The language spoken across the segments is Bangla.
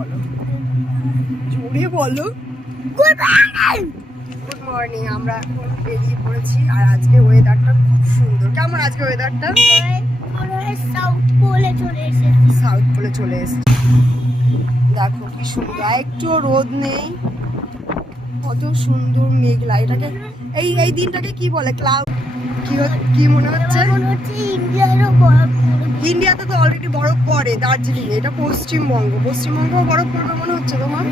বলো, জোরে বলো। Good morning. আমরা এখন বেরিয়ে পড়েছি আর আজকে ওয়েদারটা খুব সুন্দর। কেমন আজকে ওয়েদারটা? সাউথ পোলে চলে এসেছি। দেখো কি সুন্দর, একটু রোদ নেই, কত সুন্দর মেঘলা। এটাকে এই দিনটাকে কি বলে? ক্লাউড। কি মনে হচ্ছে? ইন্ডিয়াতে তো অলরেডি বরফ পড়ে, দার্জিলিং। এটা পশ্চিমবঙ্গ বরফ পড়বে মনে হচ্ছে তোমার?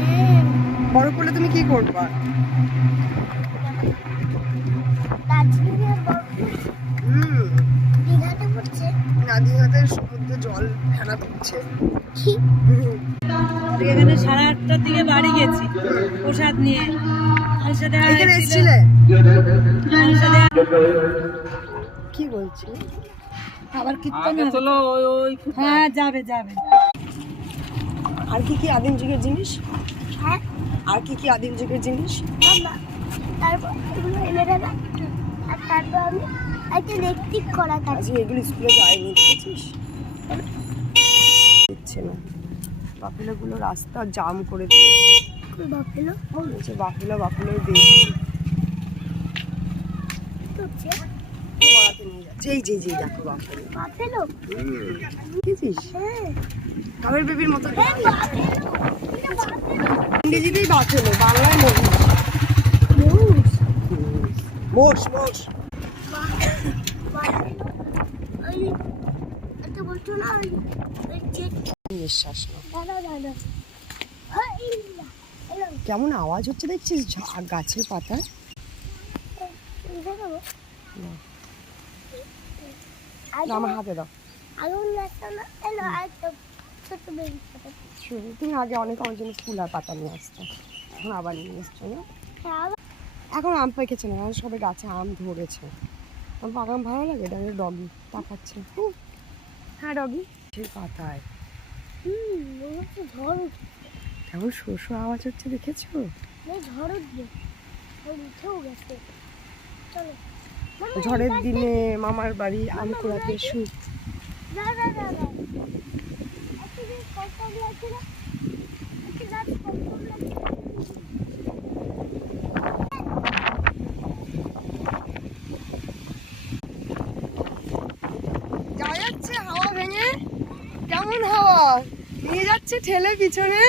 বরফ পড়লে তুমি কি করবা? না, দীঘাতে সমুদ্র জল ফেনা দিচ্ছে। এখানে 8:30টার দিকে বাড়ি গেছি প্রসাদ নিয়ে। এখানে এসেছিলে? কি বলছি? আবার কীর্তন চলো। হ্যাঁ, যাবে। আর কি আদিম যুগের জিনিস? আর কি আদিম যুগের জিনিস? তারপর আমি একটা ইলেকট্রিক করা আজকে এগুলো স্কুলে যায়নি, দেখেছিস? দিচ্ছে না। বাফেলোগুলো রাস্তা জাম করে দিয়েছে। বাফেলোর বেবি পড়াতে নিয়ে যাচ্ছে। এই দেখো বাফেলো। দেখেছিস? কাবের বেবির মতো। ইংরেজিতেই বাফেলো, বাংলায় মোষ। নিঃশ্বাস না। কেমন আওয়াজ হচ্ছে দেখছিস গাছের পাতা? আমার হাতে দাও। তুমি আগে অনেক আমার জন্য ফুল আর পাতা নিয়ে আসতো, এখন আবার নিয়ে এসছো না? এখন আম পেকেছে না, সবে গাছে আম ধরেছে। আমার বাগান ভালো লাগে। এটা ডগি তাকাচ্ছে। হ্যাঁ ডগি। পাতায় কেমন শোষো আওয়াজ হচ্ছে, দেখেছো? ঝড়ের দিনে মামার বাড়ি আম কুড়াতে সুখ। যাচ্ছে হাওয়া ভেঙে, কেমন হাওয়া নিয়ে যাচ্ছে ঠেলে পিছনে।